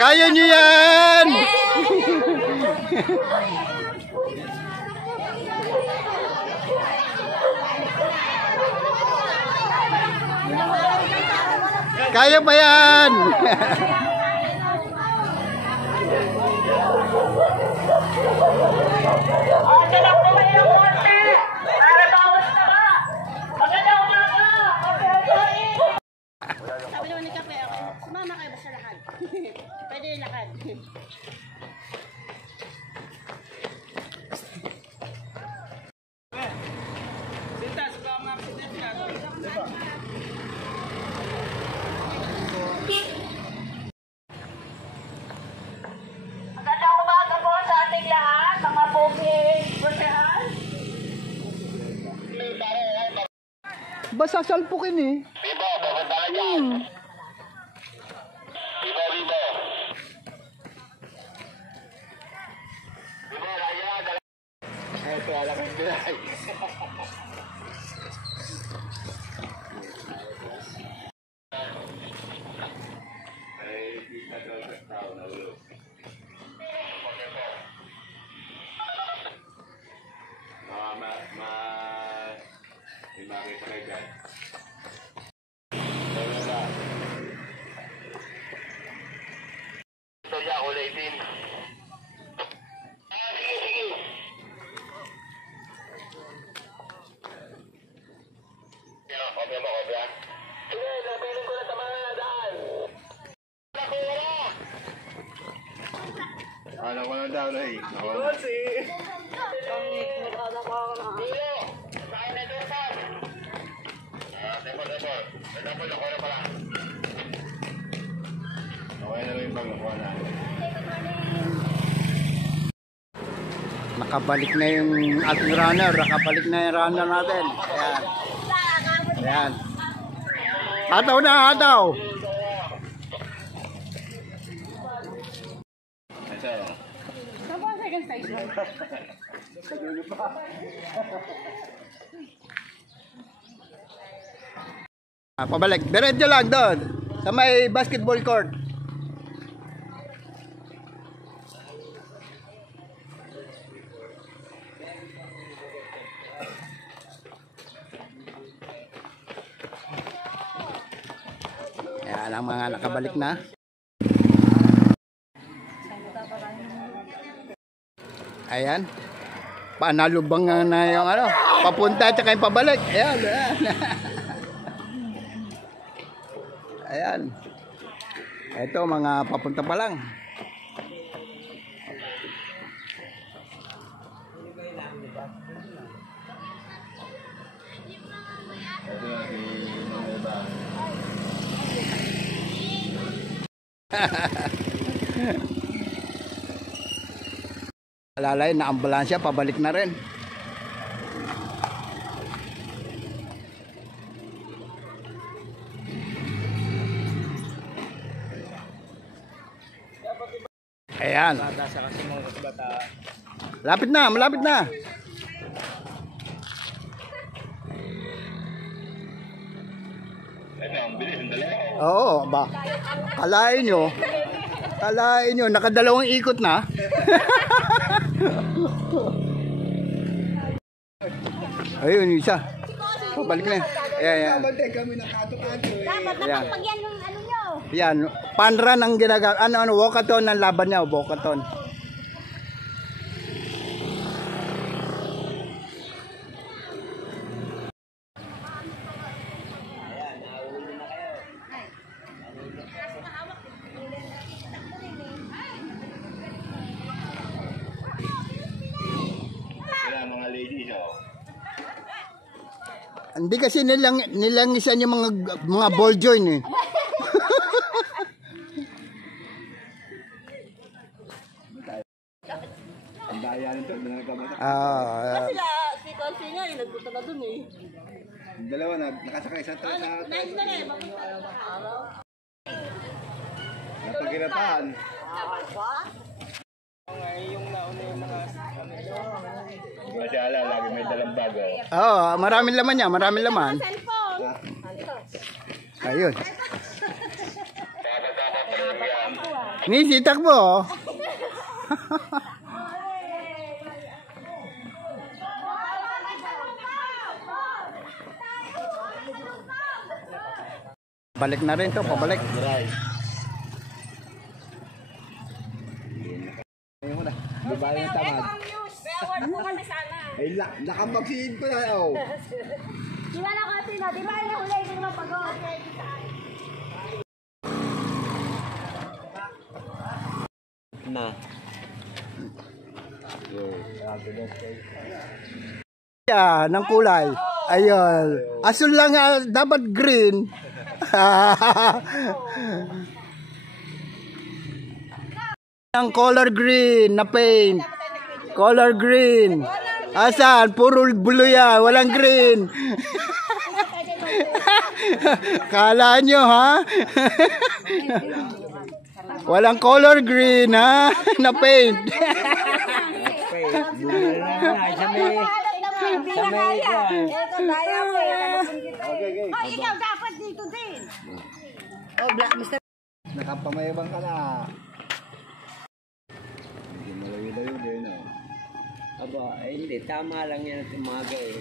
Kaya nyo yan! Kaya pa yan! Sabi naman ni Kape, sumama kayo ba sa lakad? Pwede yung lakad. Magandang umaga po sa ating lahat, mga pogi-bursahan. Basta salpukin eh. Bibo, pupunta ka dyan. Bibo. Bibo, lagi na. Ay, ito, alam ko din ay. Ay, kita daw sa tao na ulo. May makita kayo dyan. Ito niya, kulay itim. Sige. Kopya mo, kopya? Sige, nabiling ko na sa mga daan. Nakuha na! Alam ko na daw na eh. Kasi! Bilo! Kain na doon pa! Depol, ako na pala. Okay na rin yung paglakuha na. Nakabalik na yung ating runner. Nakabalik na yung runner natin. Ayan. Ayan. Hataw na, hataw! Saan po ang second station? Pabalik. Diretso lang doon. Sa may basketball court. Ayan ang mga nakabalik na. Ayan. Panalubang na yung ano. Papunta at saka yung pabalik. Ayan. Ayan. Ayan. Ito mga papunta pa lang. Alalay na ambulansya pabalik na rin. Ayan. Malapit na, malapit na. Oo, ba. Kalain nyo, nakadalawang ikot na. Ayun, isa. Pabalik na. Ayan. Dapat nakapagyan ng ano nyo. Yan, panran ang ginagawa. Ano, walkathon ang laban niya, walkathon. Kaya mga ladies, oh. Hindi kasi nilangisan yung mga ball joint eh. Ang daya nito, nagkamata. Sila, si Consi nga, nagpunta na dun eh. Yung dalawa nakasakay sa Nice na rin, mapunta na sa araw. napagirapan. Masyala, lagi may dalang bago. Oo, maraming laman niya, maraming laman. Cellphone. Ayun. Dapat premium. Nisi, takbo. Balik na rin to, pabalik. Ayun mo na. Di ba yung tamad? Award mo kami sana. Ay, nakapagsiin ko na. Oh. Di ba na kasi na? Di ba na huli? Hindi naman pag-on. Na. Yan, ng kulay. Ayun. Asul lang, dapat green. Ang color green na paint. Color green. Asan? Puro blue yan. Walang green. Kala nyo, ha? Walang color green, ha? Na paint. Ikaw dapat dito din. Nakapamayabang ka na. Hindi malayo-layo din. Aba, hindi. Tama lang yan at umaga eh.